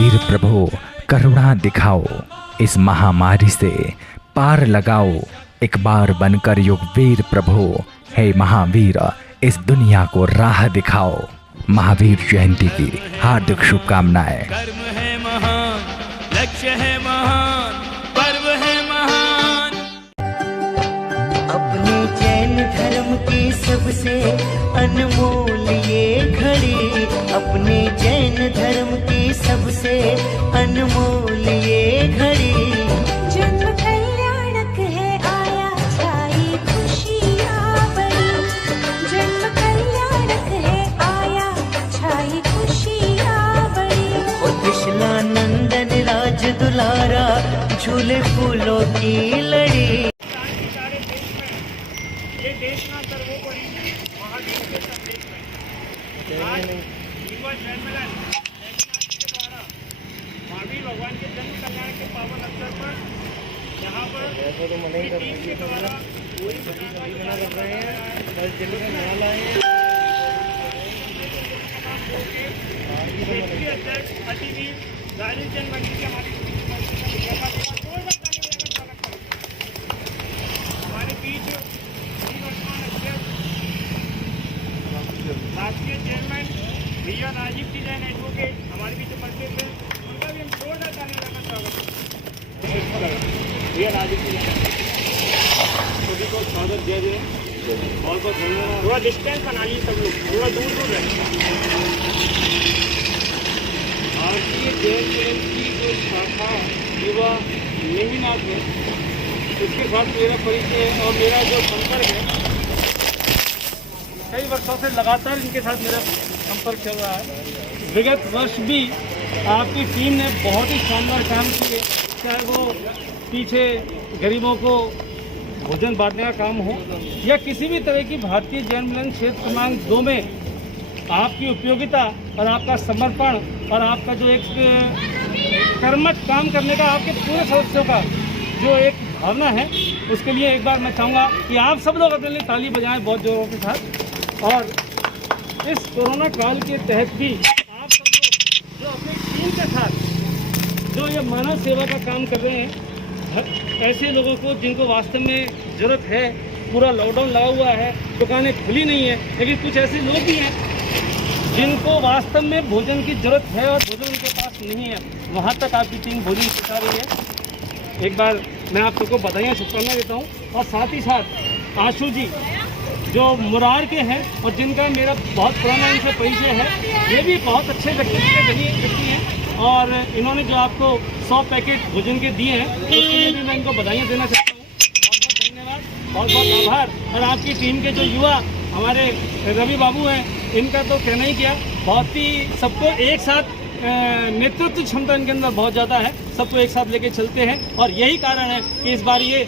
महावीर प्रभु करुणा दिखाओ, इस महामारी से पार लगाओ, एक बार बनकर युगवीर प्रभु, हे महावीर इस दुनिया को राह दिखाओ। महावीर जयंती की हार्दिक शुभकामनाएं। कर्म है महान, लक्ष्य है महान, पर्व है महान। अपने जैन धर्म की सबसे अनमोल ये घड़ी, अपने जैन धर्म की सबसे अनमोल ये घड़ी। जन्म कल्याणक है आया छाई खुशियाँ बड़ी, जन्म कल्याणक है आया छाई खुशियाँ बड़ी। ओ त्रिशला नंदन राज दुलारा झूले फूलों की लड़ी। ये देश ना सर्वोपरि महावीर के संदेश में आज युवा जयमलन के द्वारा महावीर भगवान के जन्म कल्याण के पावन अवसर पर यहाँ पर टीम के द्वारा पूरी कर रहे हैं। अध्यक्ष अतिवीर राजेश चंद मंडी के हमारे बीच राष्ट्रीय चेयरमैन भैया राजीव जी जैन एडवोकेट हमारे बीच उपस्थित थे, उनका भी हम जोरदार ताली लगाकर स्वागत करते हैं। भैया राजीव जी जैन सभी को स्वागत दे रहे हैं। बहुत बहुत धन्यवाद। थोड़ा डिस्टेंस बना लीजिए सब लोग, थोड़ा दूर दूर रहे। भारतीय जैन धर्म की जो शाखा युवा नेमिनाथ है, उसके साथ मेरा परिचय है और मेरा जो संपर्क है, कई वर्षों से लगातार इनके साथ मेरा संपर्क चल रहा है। विगत वर्ष भी आपकी टीम ने बहुत ही शानदार काम किए, चाहे वो पीछे गरीबों को भोजन बांटने का काम हो या किसी भी तरह की भारतीय जैन मिलन क्षेत्र क्रमांक 2 में आपकी उपयोगिता और आपका समर्पण और आपका जो एक कर्मठ काम करने का आपके पूरे सदस्यों का जो एक भावना है, उसके लिए एक बार मैं चाहूँगा कि आप सब लोग अपने लिए ताली बजाएं बहुत जोरों के साथ। और इस कोरोना काल के तहत भी आप सब लोग जो अपनी टीम के साथ जो ये मानव सेवा का काम कर रहे हैं, ऐसे लोगों को जिनको वास्तव में ज़रूरत है, पूरा लॉकडाउन लगा हुआ है, दुकानें खुली नहीं है, लेकिन कुछ ऐसे लोग भी हैं जिनको वास्तव में भोजन की ज़रूरत है और भोजन उनके पास नहीं है, वहाँ तक आपकी टीम भोजन पहुँचा रही है। एक बार मैं आप सबको बधाइयाँ शुभकामनाएं देता हूँ। और साथ ही साथ आशु जी जो मुरार के हैं और जिनका मेरा बहुत पुराना इनसे परिचय है, ये भी बहुत अच्छे व्यक्ति हैं और इन्होंने जो आपको 100 पैकेट भोजन के दिए हैं, उसके लिए भी मैं इनको बधाइयाँ देना चाहता हूँ। बहुत बहुत धन्यवाद, बहुत बहुत आभार। और आपकी टीम के जो युवा हमारे रवि बाबू हैं, इनका तो कहना ही क्या, बहुत ही सबको एक साथ नेतृत्व क्षमता इनके अंदर बहुत ज़्यादा है, सबको एक साथ लेके चलते हैं और यही कारण है कि इस बार ये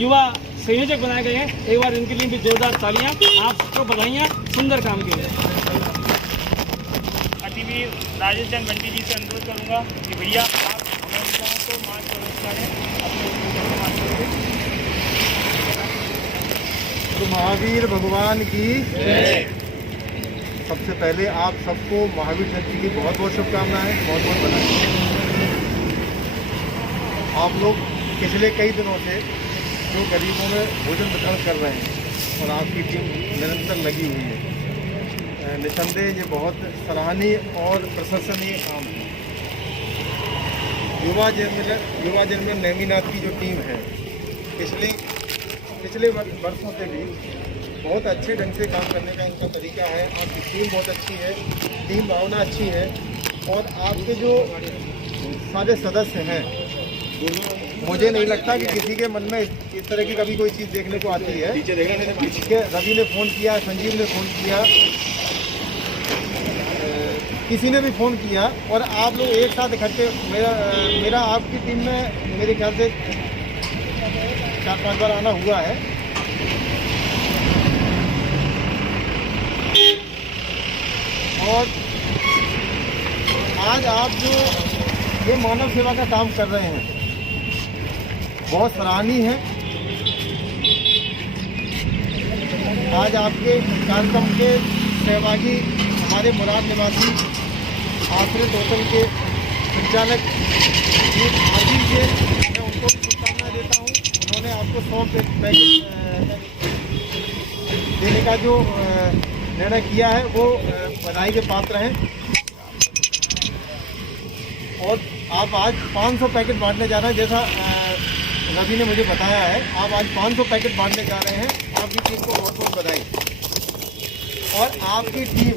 युवा संयोजक बनाए गए हैं। एक बार इनके लिए भी जोरदार तालियां। आप सबको बधाइयाँ सुंदर काम के लिए। अतिवीर राजेश चंद मंडी जी से अनुरोध करूँगा कि भैया आप हमारे को मार्च करें तो महावीर भगवान की सबसे पहले आप सबको महावीर जयंती की बहुत बहुत शुभकामनाएं, बहुत बहुत बधाई। आप लोग पिछले कई दिनों से जो गरीबों में भोजन वितरण कर रहे हैं और आपकी टीम निरंतर लगी हुई है, निसंदेह ये बहुत सराहनीय और प्रशंसनीय काम है। युवा जन्म नेमिनाथ की जो टीम है, पिछले वर्षों से भी बहुत अच्छे ढंग से काम करने का इनका तरीका है। आपकी टीम बहुत अच्छी है, टीम भावना अच्छी है और आपके जो सारे सदस्य हैं, मुझे नहीं लगता कि किसी के मन में इस तरह की कभी कोई चीज़ देखने को आती है। रवि ने फ़ोन किया, संजीव ने फ़ोन किया, किसी ने भी फ़ोन किया और आप लोग एक साथ इकट्ठे, मेरा आपकी टीम में मेरे ख्याल से 4-5 बार आना हुआ है। और आज आप जो ये मानव सेवा का काम कर रहे हैं, बहुत सराहनीय है। आज आपके कार्यक्रम के सहभागी हमारे मुराद निवासी आश्रित होटल के संचालक ये आदिल जी, मैं उनको भी शुभकामनाएं देता हूँ। उन्होंने आपको 100 पैकेट देने का जो निर्णय किया है वो बधाई के पात्र हैं। और आप आज 500 पैकेट बांटने जा रहे हैं, जैसा रवि ने मुझे बताया है। आप आज 500 पैकेट बांटने जा रहे हैं। आपकी टीम को बहुत बहुत बधाई। और आपकी टीम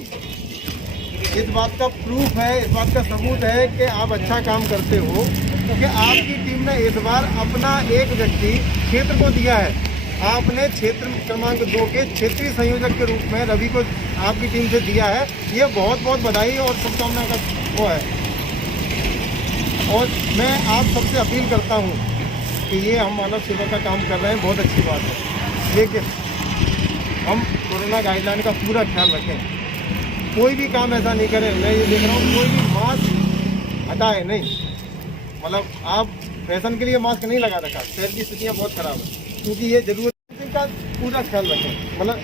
इस बात का प्रूफ है, इस बात का सबूत है कि आप अच्छा काम करते हो, क्योंकि आपकी टीम ने इस बार अपना एक व्यक्ति क्षेत्र को दिया है। आपने क्षेत्र क्रमांक 2 के क्षेत्रीय संयोजक के रूप में रवि को आपकी टीम से दिया है। ये बहुत बहुत बधाई और शुभकामना का वो है। और मैं आप सबसे अपील करता हूँ कि ये हम मानव सेवा का काम कर रहे हैं, बहुत अच्छी बात है, लेकिन हम कोरोना गाइडलाइन का पूरा ख्याल रखें। कोई भी काम ऐसा नहीं करें, मैं ये देख रहा हूँ कोई भी मास्क हटाए नहीं। मतलब आप फैशन के लिए मास्क नहीं लगा रखा, शहर की स्थितियाँ बहुत खराब है, क्योंकि ये जरूरत का पूरा ख्याल रखें। मतलब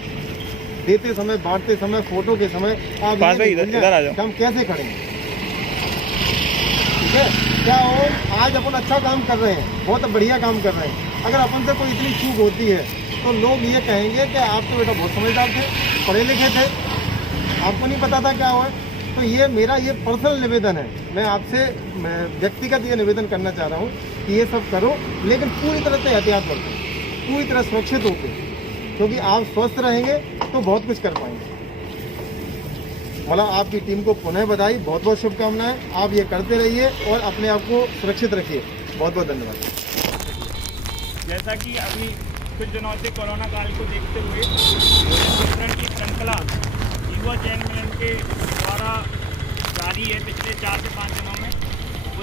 देते समय, बांटते समय, फोटो के समय आप इधर आ जाओ, हम कैसे खड़ेंगे, ठीक है क्या? और आज अपन अच्छा काम कर रहे हैं, बहुत बढ़िया काम कर रहे हैं। अगर अपन से कोई इतनी चूक होती है तो लोग ये कहेंगे कि आप तो बेटा बहुत समझदार थे, पढ़े लिखे थे, आपको नहीं पता था क्या हुआ। तो ये मेरा ये पर्सनल निवेदन है, मैं आपसे व्यक्तिगत ये निवेदन करना चाह रहा हूँ कि ये सब करो, लेकिन पूरी तरह से एहतियात बरतो, पूरी तरह सुरक्षित होकर, क्योंकि आप स्वस्थ रहेंगे तो बहुत कुछ कर पाएंगे। मतलब आपकी टीम को पुनः बधाई, बहुत बहुत शुभकामनाएं। आप ये करते रहिए और अपने आप को सुरक्षित रखिए। बहुत बहुत धन्यवाद। जैसा कि अभी कुछ दिनों से कोरोना काल को देखते हुए वितरण की श्रृंखला युवा जैन मिलन के द्वारा जारी है पिछले 4 से 5 दिनों में।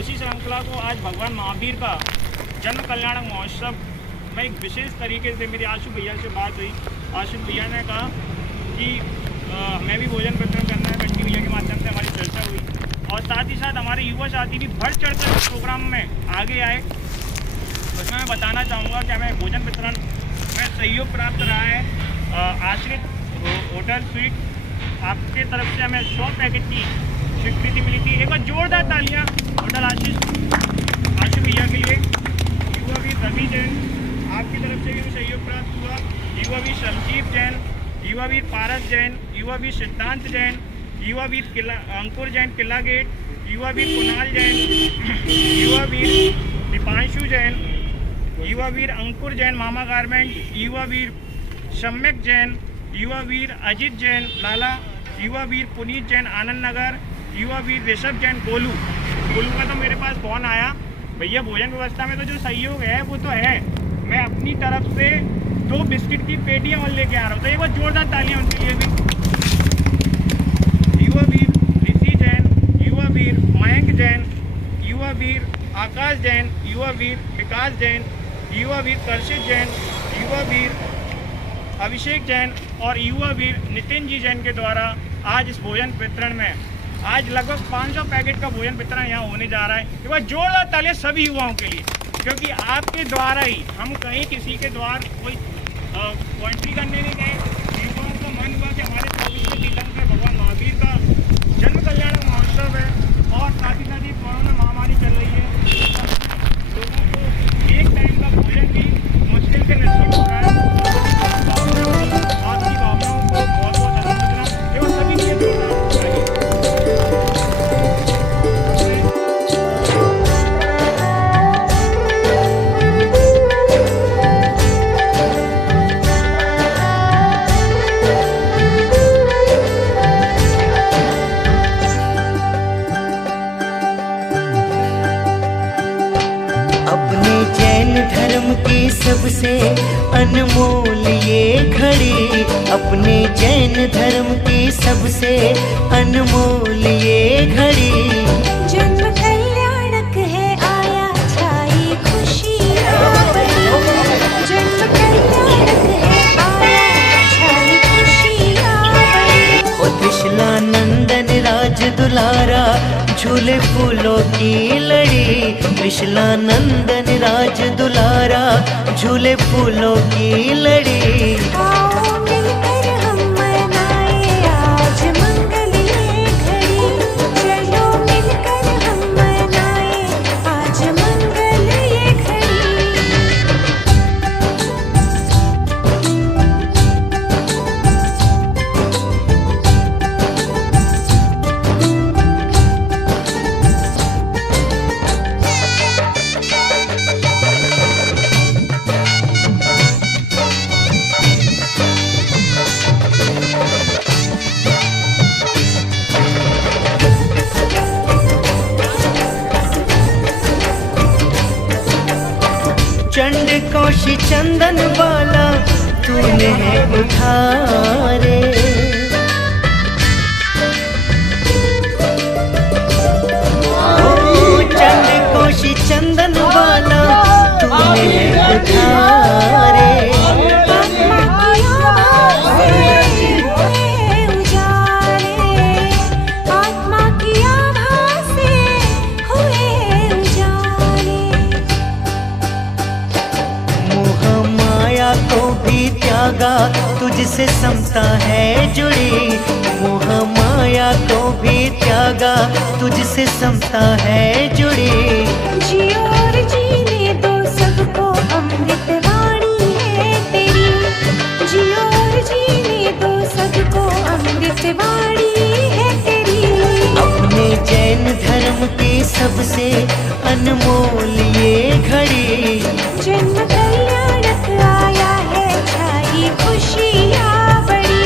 उसी श्रृंखला को आज भगवान महावीर का जन्म कल्याणक महोत्सव में एक विशेष तरीके से मेरी आशु भैया से बात हुई। आशु भैया ने कहा कि हमें भी भोजन वितरण करना है, बंटी भैया के माध्यम से हमारी चर्चा हुई। और साथ ही साथ हमारे युवा साथी भी बढ़ चढ़ कर इस प्रोग्राम में आगे आए। उसमें मैं बताना चाहूँगा कि हमें भोजन वितरण में सहयोग प्राप्त रहा है। आश्रित होटल स्वीट आपके तरफ से हमें 100 पैकेट की स्वीकृति मिली थी। एक बार जोरदार तालियां होटल आशु भैया के लिए। युवा वीर रवि जैन आपकी तरफ से भी सहयोग प्राप्त हुआ। युवा वीर संजीव जैन, युवा वीर पारस जैन, युवा वीर सिद्धांत जैन, युवा वीर अंकुर जैन किला गेट, युवा वीर कुणाल जैन, युवा वीर दीपांशु जैन, युवा वीर अंकुर जैन मामा गारमेंट, युवा वीर सम्यक जैन, युवा वीर अजित जैन लाला, युवा वीर पुनीत जैन आनंद नगर, युवा वीर ऋषभ जैन गोलू का तो मेरे पास फोन आया, भैया भोजन व्यवस्था में तो जो सहयोग है वो तो है, मैं अपनी तरफ से 2 बिस्किट की पेटियां और लेके आ रहा हूँ। तो एक बार जोरदार तालियां उनके लिए भी। युवा वीर ऋषि जैन, युवा वीर मयंक जैन, युवा वीर आकाश जैन, युवा वीर विकास जैन, युवा वीर कर्षित जैन, युवा वीर अभिषेक जैन और युवा वीर नितिन जी जैन के द्वारा आज इस भोजन वितरण में आज लगभग 500 पैकेट का भोजन वितरण यहाँ होने जा रहा है। एक बार जोरदार तालियां सभी युवाओं के लिए, क्योंकि आपके द्वारा ही हम कहीं किसी के द्वार कोई क्वांटिटी करने नहीं गए। युवाओं का मन हुआ कि हमारे 24वें तीर्थंकर भगवान महावीर का जन्म कल्याण महोत्सव है और साथ ही कोरोना महामारी चल रही है, लोगों को एक टाइम का भोजन भी मुश्किल से नसीब हो रहा है। आपकी भावनाओं को बहुत बहुत अभिनंदन एवं सभी के लिए धर्म की सबसे अनमोल ये घड़ी, अपने जैन धर्म की सबसे अनमोल ये घड़ी। जन्म कल्याणक है आया छाई खुशियाँ बड़ी, जन्म कल्याणक है आया छाई खुशियाँ बड़ी। ओ त्रिशला नंदन राज दुलारा झूले फूलों की लड़ी, त्रिशला नंदन राज दुलारा झूले फूलों की लड़ी। आओ मिलकर हम मनाए आज मंगल ये घड़ी, चलो मिलकर हम मनाए चंदन वाला तूने उठारे। कोशी चंदन वाला तूने उठारे। आत्मा की आभा से हुए उजाले। मोह माया को भी त्यागा तुझसे समता है जुड़ी। मोह माया को भी त्यागा तुझसे समता है जुड़ी। जियो और जीने दो सबको अमृत वाणी है तेरी। जियो और जीने दो सबको अमृत वाणी है तेरी। अपने जैन धर्म की सबसे अनमोल ये घड़ी। जन्म कल्याणक आया है छाई खुशियाँ बड़ी।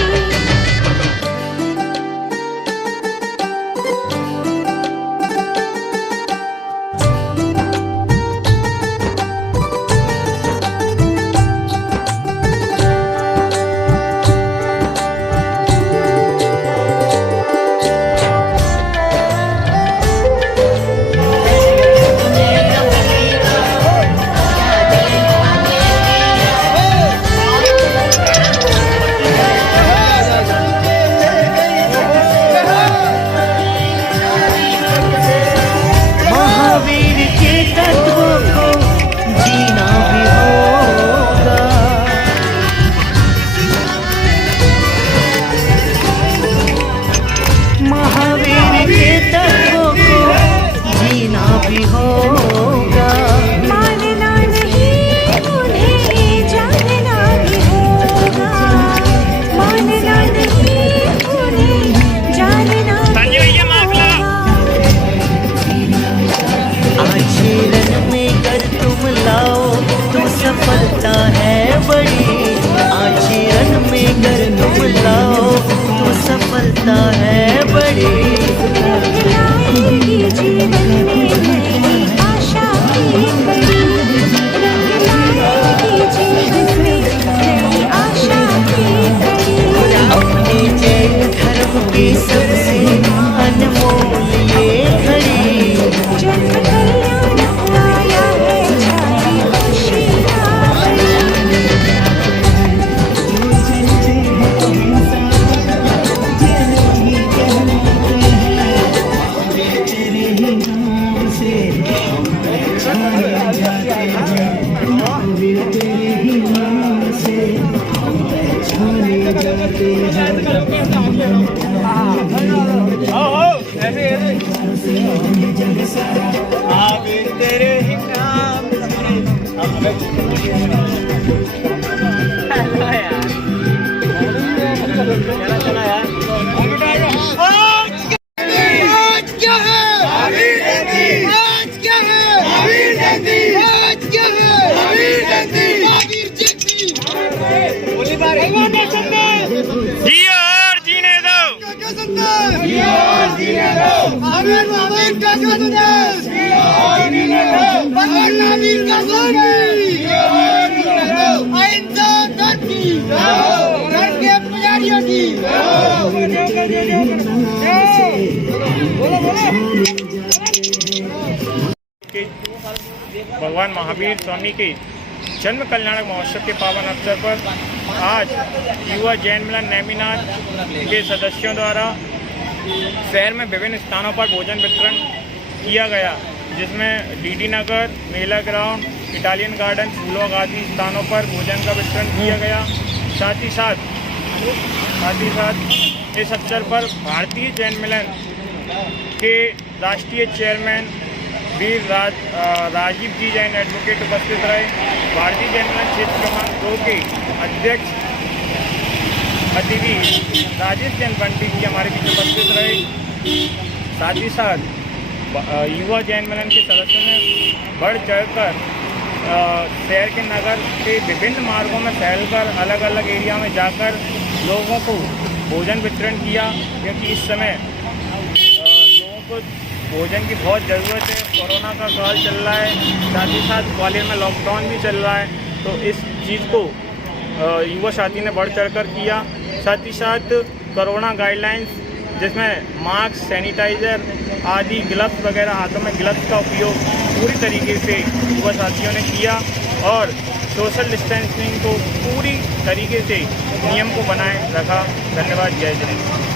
महावीर के तत्वों को जीना भी होगा। महावीर के तत्वों को जीना भी होगा। मानना नहीं उन्हें जानना भी होगा। मानना नहीं उन्हें जानना भी होगा। आचरण में कर तुम लाओ तो सफलता है बड़ी। आचरण में कर तुम लाओ तो सफलता है बड़ी। लाएगी जीवन में नई आशा की कड़ी। लाएगी जीवन में नई आशा की कड़ी। अपने जैन धर्म की सबसे अनमोल ये घड़ी। जन्म कल्याणक आया है छाई खुशियाँ बड़ी। जियो और जीने दो। भगवान महावीर स्वामी के जन्म कल्याणक महोत्सव के पावन अवसर पर आज युवा जैन मिलन नेमिनाथ के सदस्यों द्वारा शहर में विभिन्न स्थानों पर भोजन वितरण किया गया, जिसमें डीडी नगर, मेला ग्राउंड, इटालियन गार्डन, फूलों आदि स्थानों पर भोजन का वितरण किया गया। साथ ही साथ इस अवसर पर भारतीय जैन मिलन के राष्ट्रीय चेयरमैन वीर राजीव जी जैन एडवोकेट उपस्थित रहे। भारतीय जैन मिलन क्षेत्र क्रमांक 2 के अध्यक्ष अतिथि राजेश जैन पंडित जी हमारे बीच उपस्थित रहे। साथ ही साथ युवा जैन मिलन के सदस्यों ने बढ़ चढ़कर शहर के नगर के विभिन्न मार्गों में टहलकर अलग अलग एरिया में जाकर लोगों को भोजन वितरण किया, क्योंकि इस समय लोगों को भोजन की बहुत ज़रूरत है। कोरोना का काल चल रहा है, साथ ही साथ ग्वालियर में लॉकडाउन भी चल रहा है, तो इस चीज़ को युवा साथी ने बढ़ चढ़कर किया। साथ ही साथ कोरोना गाइडलाइंस जिसमें मास्क, सैनिटाइज़र आदि, ग्लव्स वगैरह, हाथों में ग्लव्स का उपयोग पूरी तरीके से युवा साथियों ने किया और सोशल डिस्टेंसिंग को पूरी तरीके से नियम को बनाए रखा। धन्यवाद। जय जय।